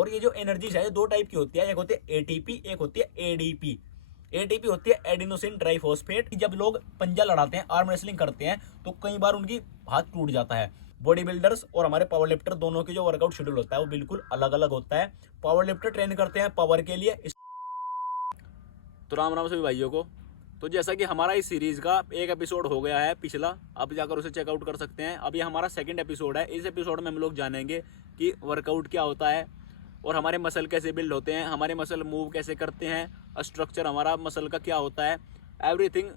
और ये जो एनर्जीज है दो टाइप की होती है, एक होती है एटीपी, एक होती है एडीपी। एटीपी होती है एडिनोसिन ट्राइफॉस्फेट। जब लोग पंजा लड़ाते हैं, आर्म रेसलिंग करते हैं, तो कई बार उनकी हाथ टूट जाता है। बॉडी बिल्डर्स और हमारे पावर लिफ्टर दोनों की जो वर्कआउट शेड्यूल होता है वो बिल्कुल अलग अलग होता है। पावर लिफ्टर ट्रेन करते हैं पावर के लिए। तो राम राम सभी भाइयों को। तो जैसा कि हमारा इस सीरीज का एक एपिसोड हो गया है पिछला, आप जाकर उसे चेकआउट कर सकते हैं। अब ये हमारा सेकंड एपिसोड है। इस एपिसोड में हम लोग जानेंगे कि वर्कआउट क्या होता है और हमारे मसल कैसे बिल्ड होते हैं, हमारे मसल मूव कैसे करते हैं, स्ट्रक्चर हमारा मसल का क्या होता है, एवरीथिंग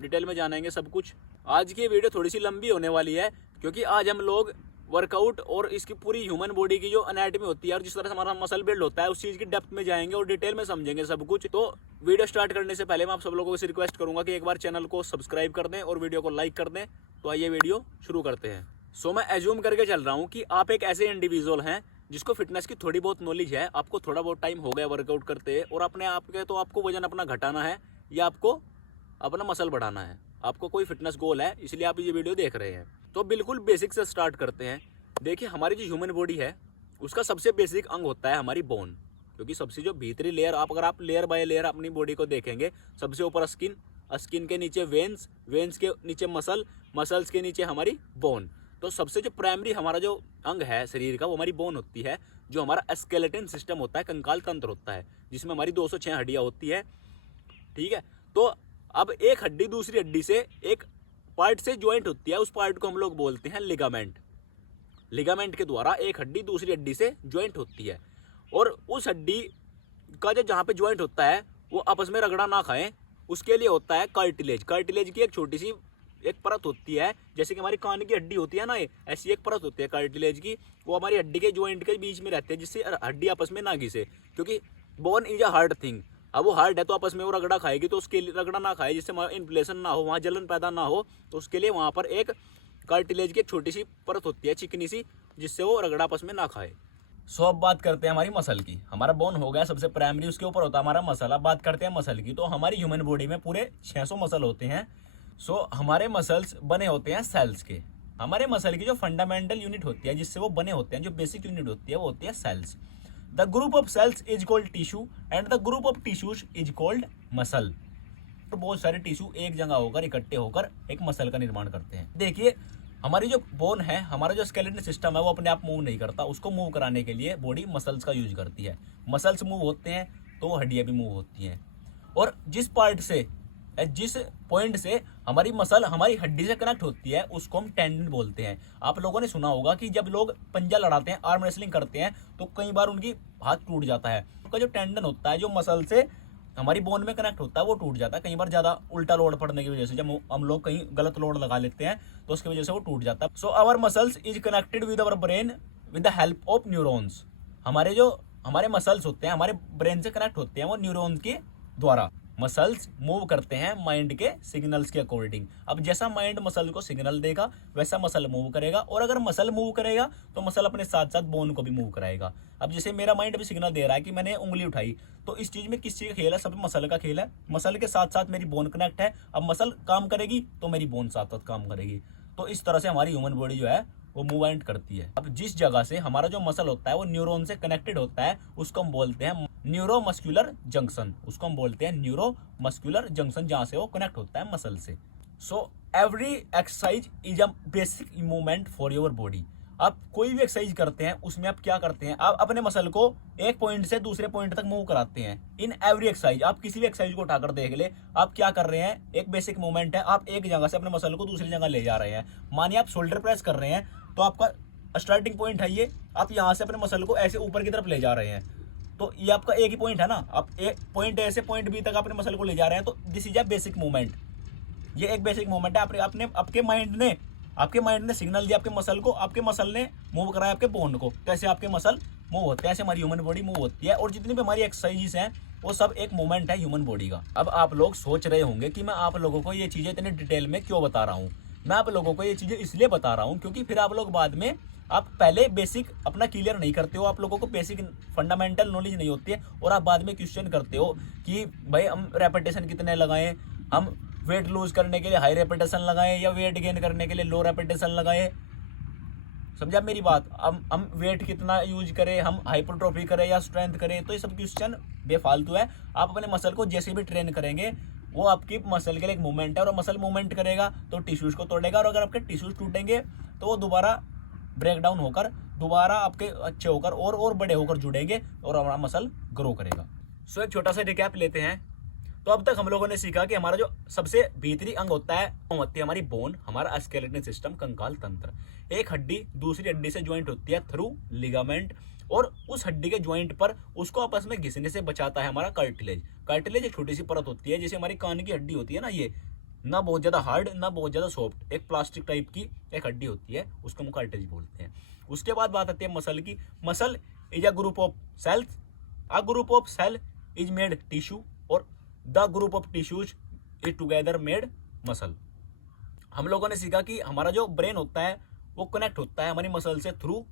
डिटेल में जानेंगे सब कुछ। आज की वीडियो थोड़ी सी लंबी होने वाली है क्योंकि आज हम लोग वर्कआउट और इसकी पूरी ह्यूमन बॉडी की जो एनाटॉमी होती है और जिस तरह से हमारा मसल बिल्ड होता है उस चीज़ की डेप्थ में जाएंगे और डिटेल में समझेंगे सब कुछ। तो वीडियो स्टार्ट करने से पहले मैं आप सब लोगों से रिक्वेस्ट करूंगा कि एक बार चैनल को सब्सक्राइब कर दें और वीडियो को लाइक कर दें। तो आइए वीडियो शुरू करते हैं। सो मैं एज्यूम करके चल रहा हूँ कि आप एक ऐसे इंडिविजुअल हैं जिसको फिटनेस की थोड़ी बहुत नॉलेज है, आपको थोड़ा बहुत टाइम हो गया वर्कआउट करते और अपने आप के तो आपको वजन अपना घटाना है या आपको अपना मसल बढ़ाना है, आपको कोई फिटनेस गोल है, इसलिए आप ये वीडियो देख रहे हैं। तो बिल्कुल बेसिक से स्टार्ट करते हैं। देखिए, हमारी जो ह्यूमन बॉडी है उसका सबसे बेसिक अंग होता है हमारी बोन, क्योंकि सबसे जो भीतरी लेयर, अगर आप लेयर बाय लेयर अपनी बॉडी को देखेंगे, सबसे ऊपर स्किन, स्किन के नीचे वेन्स, वेन्स के नीचे मसल, मसल्स के नीचे हमारी बोन। तो सबसे जो प्राइमरी हमारा जो अंग है शरीर का वो हमारी बोन होती है, जो हमारा स्केलेटन सिस्टम होता है, कंकाल तंत्र होता है, जिसमें हमारी 206 हड्डियाँ होती है। ठीक है, तो अब एक हड्डी दूसरी हड्डी से एक पार्ट से ज्वाइंट होती है, उस पार्ट को हम लोग बोलते हैं लिगामेंट। लिगामेंट के द्वारा एक हड्डी दूसरी हड्डी से ज्वाइंट होती है और उस हड्डी का जो जहाँ पे ज्वाइंट होता है वो आपस में रगड़ा ना खाएं, उसके लिए होता है कार्टिलेज। कार्टिलेज की एक छोटी सी एक परत होती है, जैसे कि हमारी कान की हड्डी होती है ना, ऐसी एक परत होती है कार्टिलेज की, वो हमारी हड्डी के ज्वाइंट के बीच में रहती है, जिससे हड्डी आपस में ना घिसे, क्योंकि bone is a hard thing. अब वो हार्ड है तो आपस में वो रगड़ा खाएगी, तो उसके लिए रगड़ा ना खाए, जिससे वहाँ इन्फ्लेशन ना हो, वहाँ जलन पैदा ना हो, तो उसके लिए वहाँ पर एक कार्टिलेज की एक छोटी सी परत होती है, चिकनी सी, जिससे वो रगड़ा आपस में ना खाए। सो अब बात करते हैं हमारी मसल की। हमारा बोन हो गया सबसे प्राइमरी, उसके ऊपर होता है हमारा मसल। अब बात करते हैं मसल की। तो हमारी ह्यूमन बॉडी में पूरे 600 मसल होते हैं। सो हमारे मसल्स बने होते हैं सेल्स के। हमारे मसल की जो फंडामेंटल यूनिट होती है, जिससे वो बने होते हैं, जो बेसिक यूनिट होती है, वो होती है cells. The group of cells is called tissue and the group of tissues is called muscle. तो बहुत सारे टिश्यू एक जगह होकर इकट्ठे होकर एक मसल का निर्माण करते हैं। देखिए, हमारी जो बोन है, हमारा जो स्केलेटन सिस्टम है, वो अपने आप मूव नहीं करता, उसको मूव कराने के लिए बॉडी मसल्स का यूज करती है। मसल्स मूव होते हैं तो हड्डियां भी मूव होती हैं, और जिस पॉइंट से हमारी मसल हमारी हड्डी से कनेक्ट होती है उसको हम टेंडन बोलते हैं। आप लोगों ने सुना होगा कि जब लोग पंजा लड़ाते हैं, आर्म रेसलिंग करते हैं, तो कई बार उनकी हाथ टूट जाता है। उनका जो टेंडन होता है, जो मसल से हमारी बोन में कनेक्ट होता है, वो टूट जाता है। कई बार ज़्यादा उल्टा लोड पड़ने की वजह से, जब हम लोग कहीं गलत लोड लगा लेते हैं तो उसकी वजह से वो टूट जाता है। So our muscles is connected with our brain with the help of neurons. हमारे मसल्स होते हैं, हमारे ब्रेन से कनेक्ट होते हैं वो न्यूरॉन्स के द्वारा। मसल्स मूव करते हैं माइंड के सिग्नल्स के अकॉर्डिंग। अब जैसा माइंड मसल को सिग्नल देगा वैसा मसल मूव करेगा, और अगर मसल मूव करेगा तो मसल अपने साथ साथ बोन को भी मूव कराएगा। अब जैसे मेरा माइंड भी सिग्नल दे रहा है कि मैंने उंगली उठाई, तो इस चीज में किस चीज का खेल है? सब मसल का खेल है। मसल के साथ साथ मेरी बोन कनेक्ट है। अब मसल काम करेगी तो मेरी बोन साथ साथ काम करेगी। तो इस तरह से हमारी ह्यूमन बॉडी जो है वो मूवमेंट करती है। अब जिस जगह से हमारा जो मसल होता है वो न्यूरॉन से कनेक्टेड होता है, उसको हम बोलते हैं न्यूरोमस्कुलर जंक्शन। उसको हम बोलते हैं न्यूरोमस्कुलर जंक्शन, जहां से वो कनेक्ट होता है मसल से। So every exercise is a basic movement for your body. आप कोई भी एक्सरसाइज करते हैं उसमें आप क्या करते हैं? आप अपने मसल को एक पॉइंट से दूसरे पॉइंट तक मूव कराते हैं। इन एवरी एक्सरसाइज, आप किसी भी एक्सरसाइज को उठाकर देख ले, आप क्या कर रहे हैं? एक बेसिक मूवमेंट है, आप एक जगह से अपने मसल को दूसरी जगह ले जा रहे हैं। मानिए आप शोल्डर प्रेस कर रहे हैं, तो आपका स्टार्टिंग पॉइंट है ये, आप यहाँ से अपने मसल को ऐसे ऊपर की तरफ ले जा रहे हैं, तो ये आपका एक ही पॉइंट है ना। आप एक पॉइंट ए से पॉइंट बी तक अपने मसल को ले जा रहे हैं, तो this is a basic movement. ये एक बेसिक मूवमेंट है। आपके माइंड ने सिग्नल दिया आपके मसल को, आपके मसल ने मूव कराया आपके बोन को, तो ऐसे आपके मसल मूव होते हैं, ऐसे हमारी ह्यूमन बॉडी मूव होती है। और जितनी भी हमारी एक्सरसाइजेस हैं वो सब एक मूवमेंट है ह्यूमन बॉडी का। अब आप लोग सोच रहे होंगे कि मैं आप लोगों को ये चीजें इतने डिटेल में क्यों बता रहा हूँ। मैं आप लोगों को ये चीजें इसलिए बता रहा हूँ क्योंकि फिर आप लोग बाद में, आप पहले बेसिक अपना क्लियर नहीं करते हो, आप लोगों को बेसिक फंडामेंटल नॉलेज नहीं होती है, और आप बाद में क्वेश्चन करते हो कि भाई हम रेपिटेशन कितने लगाएं, हम वेट लूज करने के लिए हाई रेपिटेशन लगाएं या वेट गेन करने के लिए लो रेपिटेशन लगाएं। समझा मेरी बात। हम वेट कितना यूज करें, हम हाइपरट्रोफी करें या स्ट्रेंथ करें, तो ये सब क्वेश्चन बेफालतू है। आप अपने मसल को जैसे भी ट्रेन करेंगे वो आपकी मसल के लिए एक मूवमेंट है, और मसल मूवमेंट करेगा तो टिश्यूज को तोड़ेगा, और अगर आपके टिश्यूज टूटेंगे तो वो दोबारा ब्रेक डाउन होकर दोबारा आपके अच्छे होकर और बड़े होकर जुड़ेंगे और हमारा मसल ग्रो करेगा। सो एक छोटा सा रिकैप लेते हैं। तो अब तक हम लोगों ने सीखा कि हमारा जो सबसे भीतरी अंग होता है वो होती है हमारी बोन, हमारा स्केलेटन सिस्टम, कंकाल तंत्र। एक हड्डी दूसरी हड्डी से ज्वाइंट होती है थ्रू लिगामेंट, और उस हड्डी के ज्वाइंट पर उसको आपस में घिसने से बचाता है हमारा कार्टिलेज। कार्टिलेज एक छोटी सी परत होती है, जैसे हमारी कान की हड्डी होती है ना, ये ना बहुत ज्यादा हार्ड ना बहुत ज्यादा सॉफ्ट, एक प्लास्टिक टाइप की एक हड्डी होती है, उसको हम कार्टिलेज बोलते हैं। उसके बाद बात आती है मसल की। Muscle is a group of cells, a group of cell is made tissue, और the group of tissues is together made muscle. हम लोगों ने सीखा कि हमारा जो ब्रेन होता है वो कनेक्ट होता है हमारी मसल से थ्रू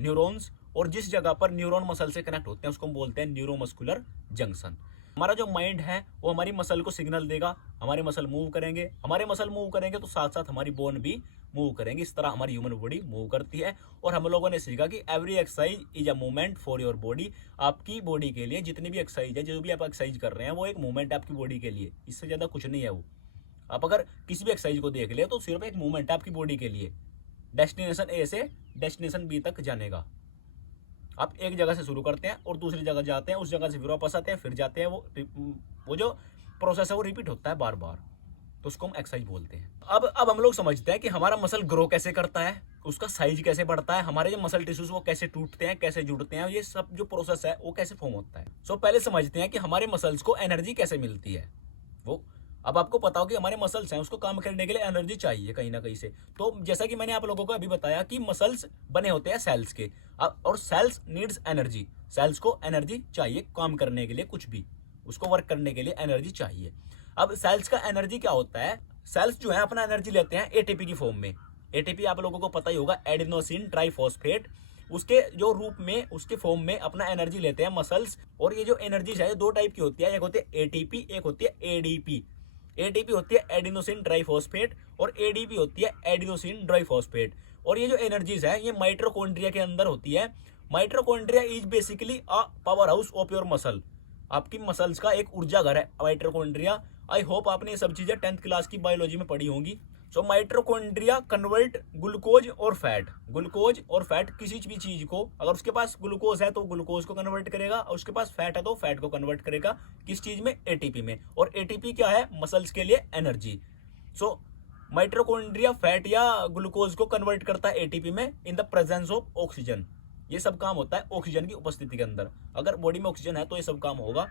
न्यूरॉन्स, और जिस जगह पर न्यूरॉन मसल से कनेक्ट होते हैं उसको हम बोलते हैं न्यूरोमस्कुलर जंक्शन। हमारा जो माइंड है वो हमारी मसल को सिग्नल देगा, हमारे मसल मूव करेंगे, हमारे मसल मूव करेंगे तो साथ साथ हमारी बोन भी मूव करेंगे। इस तरह हमारी ह्यूमन बॉडी मूव करती है। और हम लोगों ने सीखा कि every exercise is a movement for your body. आपकी बॉडी के लिए जितनी भी एक्सरसाइज है, जो भी आप एक्सरसाइज कर रहे हैं, वो एक मूवमेंट है आपकी बॉडी के लिए, इससे ज्यादा कुछ नहीं है वो। आप अगर किसी भी एक्सरसाइज को देख ले तो सिर्फ एक मूवमेंट है आपकी बॉडी के लिए, डेस्टिनेशन ए से डेस्टिनेशन बी तक जाने का। आप एक जगह से शुरू करते हैं और दूसरी जगह जाते हैं, उस जगह से फिर वापस आते हैं, फिर जाते हैं, वो जो प्रोसेस है वो रिपीट होता है बार बार, तो उसको हम एक्सरसाइज बोलते हैं। अब हम लोग समझते हैं कि हमारा मसल ग्रो कैसे करता है, उसका साइज कैसे बढ़ता है, हमारे जो मसल टिश्यूज वो कैसे टूटते हैं, कैसे जुड़ते हैं, ये सब जो प्रोसेस है वो कैसे फॉर्म होता है। सो पहले समझते हैं कि हमारे मसल्स को एनर्जी कैसे मिलती है। वो अब आपको पता हो कि हमारे मसल्स हैं, उसको काम करने के लिए एनर्जी चाहिए कहीं ना कहीं से। तो जैसा कि मैंने आप लोगों को अभी बताया कि मसल्स बने होते हैं सेल्स के, और सेल्स नीड्स एनर्जी। सेल्स को एनर्जी चाहिए काम करने के लिए, कुछ भी उसको वर्क करने के लिए एनर्जी चाहिए। अब सेल्स का एनर्जी क्या होता है, सेल्स जो है अपना एनर्जी लेते हैं एटीपी की फॉर्म में। एटीपी आप लोगों को पता ही होगा, एडिनोसिन ट्राइफॉस्फेट, उसके जो रूप में, उसके फॉर्म में अपना एनर्जी लेते हैं मसल्स। और ये जो एनर्जी है दो टाइप की होती है, एक होती है एटीपी, एक होती है एडीपी। एटीपी होती है एडिनोसिन ट्राइफॉस्फेट, और एडीपी होती है एडिनोसिन ट्राइफॉस्फेट। और ये जो एनर्जीज है ये माइटोकॉन्ड्रिया के अंदर होती है। Mitochondria is basically a power house of your muscle. आपकी मसल्स का एक ऊर्जा घर है माइटोकॉन्ड्रिया। आई होप आपने ये सब चीजें 10th क्लास की बायोलॉजी में पढ़ी होंगी। सो माइटोकॉन्ड्रिया कन्वर्ट ग्लूकोज और फैट, ग्लूकोज और फैट किसी भी चीज को, अगर उसके पास ग्लूकोज है तो ग्लूकोज को कन्वर्ट करेगा, और उसके पास फैट है तो फैट को कन्वर्ट करेगा। किस चीज में, एटीपी में। और एटीपी क्या है, मसल्स के लिए एनर्जी। सो माइटोकॉन्ड्रिया फैट या ग्लूकोज को कन्वर्ट करता है एटीपी में in the presence of oxygen. ये सब काम होता है ऑक्सीजन की उपस्थिति के अंदर। अगर बॉडी में ऑक्सीजन है तो ये सब काम होगा।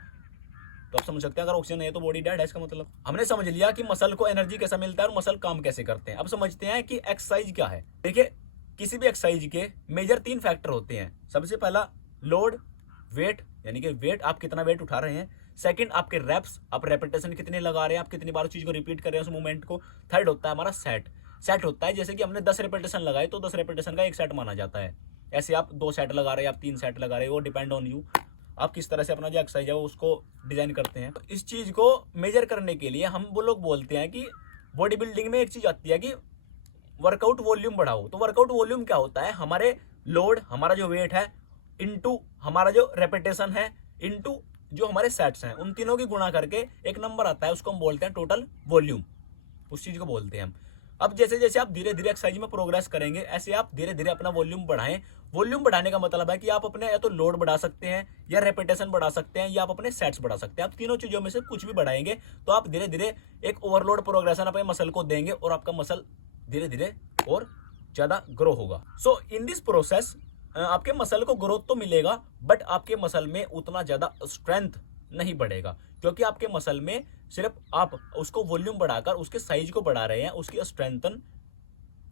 तो आप समझ सकते हैं अगर ऑक्सीजन है तो बॉडी डेड है, इसका मतलब। हमने समझ लिया कि मसल को एनर्जी कैसे मिलता है और मसल काम कैसे करते हैं। अब समझते हैं कि एक्सरसाइज क्या है। देखिए, किसी भी एक्सरसाइज के मेजर 3 फैक्टर होते हैं। सबसे पहला लोड, वेट, यानी कि वेट, आप कितना वेट उठा रहे हैं। सेकंड आपके रेप्स, आप रेपिटेशन कितने लगा रहे हैं, आप कितनी बार चीज को रिपीट कर रहे हैं उस मूवमेंट को। थर्ड होता है हमारा सेट। सेट होता है जैसे कि हमने 10 रेपिटेशन लगाए तो 10 रेपिटेशन का एक सेट माना जाता है। ऐसे आप 2 सेट लगा रहे हैं, आप 3 सेट लगा रहे हैं, वो डिपेंड ऑन यू, आप किस तरह से अपना जो एक्सरसाइज है वो उसको डिजाइन करते हैं। तो इस चीज को मेजर करने के लिए हम वो लोग बोलते हैं कि बॉडी बिल्डिंग में एक चीज आती है कि वर्कआउट वॉल्यूम बढ़ाओ। तो वर्कआउट वॉल्यूम क्या होता है, हमारे लोड, हमारा जो वेट है, इनटू हमारा जो रेपिटेशन है, इनटू जो हमारे सेट्स हैं, उन तीनों की गुणा करके एक नंबर आता है, उसको हम बोलते हैं टोटल वॉल्यूम। उस चीज को बोलते हैं हम। अब जैसे जैसे आप धीरे धीरे एक्सरसाइज में प्रोग्रेस करेंगे, ऐसे आप धीरे धीरे अपना वॉल्यूम बढ़ाएं। वॉल्यूम बढ़ाने का मतलब है कि आप अपने या तो लोड बढ़ा सकते हैं, या रेपिटेशन बढ़ा सकते हैं, या आप अपने सेट्स बढ़ा सकते हैं। आप तीनों चीजों में से कुछ भी बढ़ाएंगे तो आप धीरे धीरे एक ओवरलोड प्रोग्रेशन अपने मसल को देंगे, और आपका मसल धीरे धीरे और ज्यादा ग्रो होगा। सो इन दिस प्रोसेस आपके मसल को ग्रोथ तो मिलेगा, बट आपके मसल में उतना ज्यादा स्ट्रेंथ नहीं बढ़ेगा, क्योंकि आपके मसल में सिर्फ आप उसको वॉल्यूम बढ़ाकर उसके साइज को बढ़ा रहे हैं, उसकी स्ट्रेंथन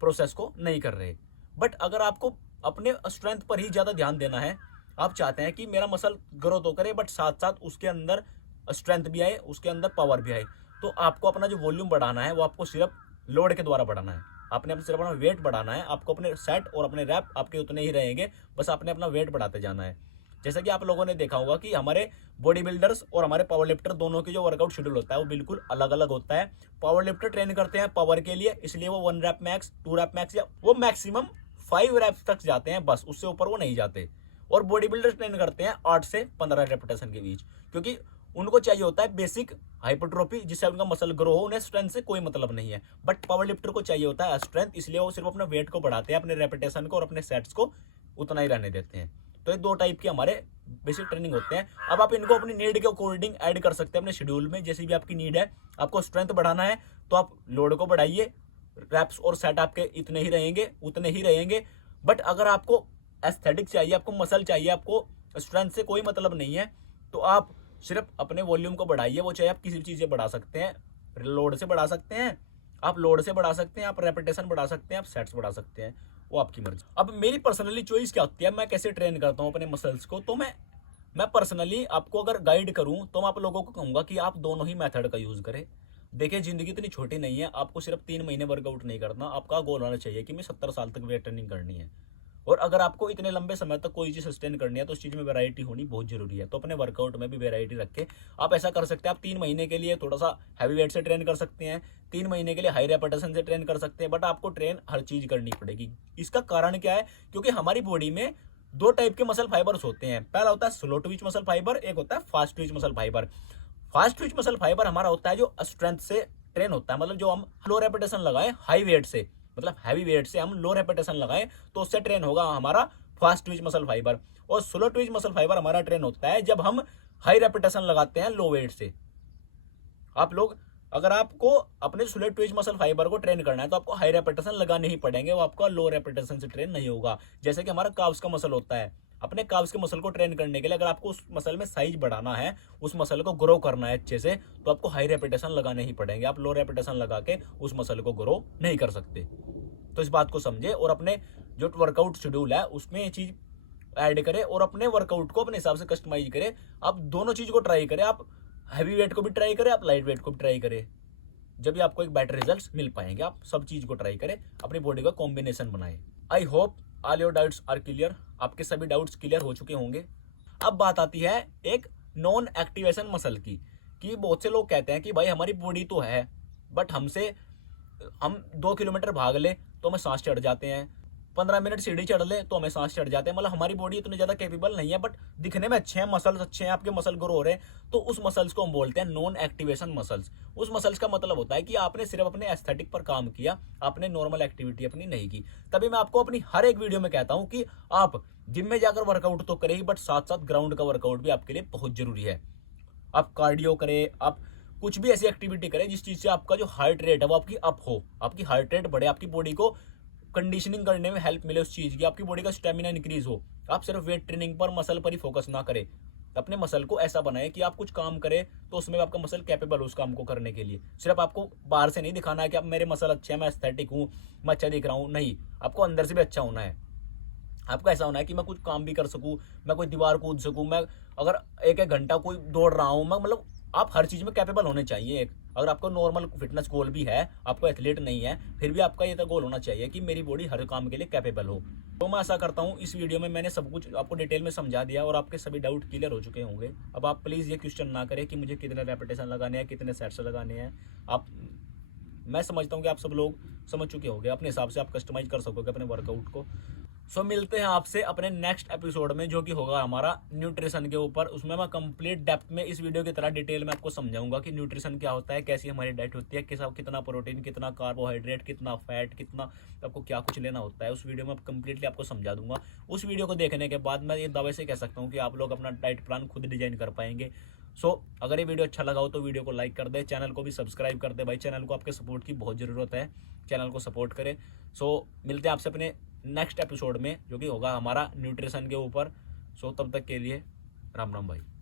प्रोसेस को नहीं कर रहे। बट अगर आपको अपने स्ट्रेंथ पर ही ज्यादा ध्यान देना है, आप चाहते हैं कि मेरा मसल ग्रो तो करे बट साथ साथ उसके अंदर स्ट्रेंथ भी आए, उसके अंदर पावर भी आए, तो आपको अपना जो वॉल्यूम बढ़ाना है वो आपको सिर्फ लोड के द्वारा बढ़ाना है। आपने अपने सिर्फ अपना वेट बढ़ाना है। आपको अपने सेट और अपने रैप आपके उतने ही रहेंगे, बस आपने अपना वेट बढ़ाते जाना है। जैसा कि आप लोगों ने देखा होगा कि हमारे बॉडी बिल्डर्स और हमारे पावर लिफ्टर दोनों की जो वर्कआउट शेड्यूल होता है वो बिल्कुल अलग अलग होता है। पावर लिफ्टर ट्रेन करते हैं पावर के लिए, इसलिए वो 1 रैप मैक्स, 2 रैप मैक्स, या वो मैक्सिमम 5 रेप्स तक जाते हैं बस, उससे ऊपर वो नहीं जाते। और बॉडी बिल्डर्स ट्रेन करते हैं 8 से 15 रेपिटेशन के बीच, क्योंकि उनको चाहिए होता है बेसिक हाइपरट्रोफी, जिससे उनका मसल ग्रो हो, उन्हें स्ट्रेंथ से कोई मतलब नहीं है। बट पावर लिफ्टर को चाहिए होता है स्ट्रेंथ, इसलिए वो सिर्फ अपने वेट को बढ़ाते हैं, अपने रेपिटेशन को और अपने सेट्स को उतना ही रहने देते हैं। तो ये 2 टाइप के हमारे बेसिक ट्रेनिंग होते हैं। अब आप इनको अपनी नीड के अकॉर्डिंग ऐड कर सकते हैं अपने शेड्यूल में, जैसी भी आपकी नीड है। आपको स्ट्रेंथ बढ़ाना है तो आप लोड को बढ़ाइए, रैप्स और सेट आपके इतने ही रहेंगे, उतने ही रहेंगे। बट अगर आपको एस्थेटिक चाहिए, आपको मसल चाहिए, आपको स्ट्रेंथ से कोई मतलब नहीं है, तो आप सिर्फ अपने वॉल्यूम को बढ़ाइए। वो चाहे आप किसी भी चीज़ से बढ़ा सकते हैं, लोड से बढ़ा सकते हैं, आप लोड से बढ़ा सकते हैं, आप रेपिटेशन बढ़ा सकते हैं, आप सेट्स बढ़ा सकते हैं, वो आपकी मर्जी। अब मेरी पर्सनली चॉइस क्या होती है, मैं कैसे ट्रेन करता हूँ अपने मसल्स को, तो मैं पर्सनली आपको अगर गाइड करूँ तो मैं आप लोगों को कहूँगा कि आप दोनों ही मेथड का यूज़ करें। देखिए, जिंदगी इतनी छोटी नहीं है, आपको सिर्फ 3 महीने वर्कआउट नहीं करना। आपका गोल होना चाहिए कि मैं 70 साल तक वेट ट्रेनिंग करनी है। और अगर आपको इतने लंबे समय तक कोई चीज़ सस्टेन करनी है तो उस चीज़ में वैरायटी होनी बहुत जरूरी है। तो अपने वर्कआउट में भी वैरायटी रखें। आप ऐसा कर सकते हैं, आप 3 महीने के लिए थोड़ा सा हैवी वेट से ट्रेन कर सकते हैं, 3 महीने के लिए हाई रेपिटेशन से ट्रेन कर सकते हैं, बट आपको ट्रेन हर चीज़ करनी पड़ेगी। इसका कारण क्या है, क्योंकि हमारी बॉडी में 2 टाइप के मसल फाइबर्स होते हैं। पहला होता है स्लो ट्विच मसल फाइबर, एक होता है fast Twitch muscle fibre. Fast Twitch muscle fibre हमारा होता है जो स्ट्रेंथ से ट्रेन होता है, मतलब जो हम लो रेपिटेशन लगाएं हाई वेट से, मतलब हैवी वेट से हम लो रेपिटेशन लगाएं तो उससे ट्रेन होगा हमारा फास्ट ट्विच मसल फाइबर। और स्लो ट्विच मसल फाइबर हमारा ट्रेन होता है जब हम हाई रेपिटेशन लगाते हैं लो वेट से। आप लोग, अगर आपको अपने स्लो ट्विच मसल फाइबर को ट्रेन करना है तो आपको हाई रेपिटेशन लगाने ही पड़ेंगे, वो आपका लो रेपिटेशन से ट्रेन नहीं होगा। जैसे कि हमारा काव्स का मसल होता है, अपने काव्स के मसल को ट्रेन करने के लिए अगर आपको उस मसल में साइज बढ़ाना है, उस मसल को ग्रो करना है अच्छे से, तो आपको हाई रेपिटेशन लगाने ही पड़ेंगे। आप लो रेपिटेशन लगा के उस मसल को ग्रो नहीं कर सकते। तो इस बात को समझे और अपने जो वर्कआउट शेड्यूल है उसमें ये चीज ऐड करें और अपने वर्कआउट को अपने हिसाब से कस्टमाइज करें। आप दोनों चीज को ट्राई करें, आप हैवी वेट को भी ट्राई करें, आप लाइट वेट को भी ट्राई करें, जब भी आपको एक बेटर रिजल्ट्स मिल पाएंगे। आप सब चीज को ट्राई करें, अपनी बॉडी का कॉम्बिनेशन बनाएं। I hope all your doubts are clear. आपके सभी डाउट्स क्लियर हो चुके होंगे। अब बात आती है एक नॉन एक्टिवेशन मसल की, कि बहुत से लोग कहते हैं कि भाई हमारी बॉडी तो है, बट हम 2 किलोमीटर भाग ले तो हमें सांस चढ़ जाते हैं, 15 मिनट सीढ़ी चढ़ ले तो हमें सांस चढ़ जाते हैं। मतलब हमारी बॉडी इतनी ज्यादा कैपेबल नहीं है, बट दिखने में अच्छे हैं, मसल्स अच्छे हैं, आपके मसल ग्रो हो रहे हैं, तो उस मसल्स को हम बोलते हैं नॉन एक्टिवेशन मसल्स। उस मसल्स का मतलब होता है कि आपने सिर्फ अपने एस्थेटिक पर काम किया, आपने नॉर्मल एक्टिविटी अपनी नहीं की। तभी मैं आपको अपनी हर एक वीडियो में कहता हूं कि आप जिम में जाकर वर्कआउट तो करें ही, बट साथ साथ ग्राउंड का वर्कआउट भी आपके लिए बहुत जरूरी है। आप कार्डियो करें, आप कुछ भी ऐसी एक्टिविटी करें जिस चीज से आपका जो हार्ट रेट है वो आपकी अप हो, आपकी हार्ट रेट बढ़े, आपकी बॉडी को कंडीशनिंग करने में हेल्प मिले उस चीज की, आपकी बॉडी का स्टेमिना इंक्रीज हो। आप सिर्फ वेट ट्रेनिंग पर, मसल पर ही फोकस ना करें। अपने मसल को ऐसा बनाए कि आप कुछ काम करें तो उसमें आपका मसल कैपेबल हो उस काम को करने के लिए। सिर्फ आपको बाहर से नहीं दिखाना है कि आप मेरे मसल अच्छे हैं, मैं एस्थेटिक हूँ, मैं अच्छा दिख रहा हूँ, नहीं, आपको अंदर से भी अच्छा होना है। आपको ऐसा होना है कि मैं कुछ काम भी कर सकूं, मैं कोई दीवार कूद सकूं, मैं अगर 1-1 घंटा कोई दौड़ रहा हूं, मैं मतलब आप हर चीज में कैपेबल होने चाहिए। एक अगर आपको नॉर्मल फिटनेस गोल भी है, आपको एथलीट नहीं है, फिर भी आपका ये तो गोल होना चाहिए कि मेरी बॉडी हर काम के लिए कैपेबल हो। तो मैं ऐसा करता हूँ, इस वीडियो में मैंने सब कुछ आपको डिटेल में समझा दिया और आपके सभी डाउट क्लियर हो चुके होंगे। अब आप प्लीज़ ये क्वेश्चन ना करें कि मुझे कितने रेपिटेशन लगाने हैं, कितने सेट्स लगाने हैं। मैं समझता हूँ कि आप सब लोग समझ चुके होंगे, अपने हिसाब से आप कस्टमाइज कर सकोगे अपने वर्कआउट को। सो मिलते हैं आपसे अपने नेक्स्ट एपिसोड में, जो कि होगा हमारा न्यूट्रिशन के ऊपर। उसमें मैं कंप्लीट डेप्थ में इस वीडियो की तरह डिटेल में आपको समझाऊंगा कि न्यूट्रिशन क्या होता है, कैसी हमारी डाइट होती है, कितना प्रोटीन, कितना कार्बोहाइड्रेट, कितना फैट, कितना आपको क्या कुछ लेना होता है। उस वीडियो में कंप्लीटली आपको समझा दूंगा। उस वीडियो को देखने के बाद मैं ये दावे से कह सकता हूँ कि आप लोग अपना डाइट प्लान खुद डिजाइन कर पाएंगे। अगर ये वीडियो अच्छा लगा हो तो वीडियो को लाइक कर दे, चैनल को भी सब्सक्राइब कर दे। भाई चैनल को आपके सपोर्ट की बहुत ज़रूरत है, चैनल को सपोर्ट करें। मिलते हैं आपसे अपने नेक्स्ट एपिसोड में, जो कि होगा हमारा न्यूट्रिशन के ऊपर। तब तक के लिए राम राम भाई।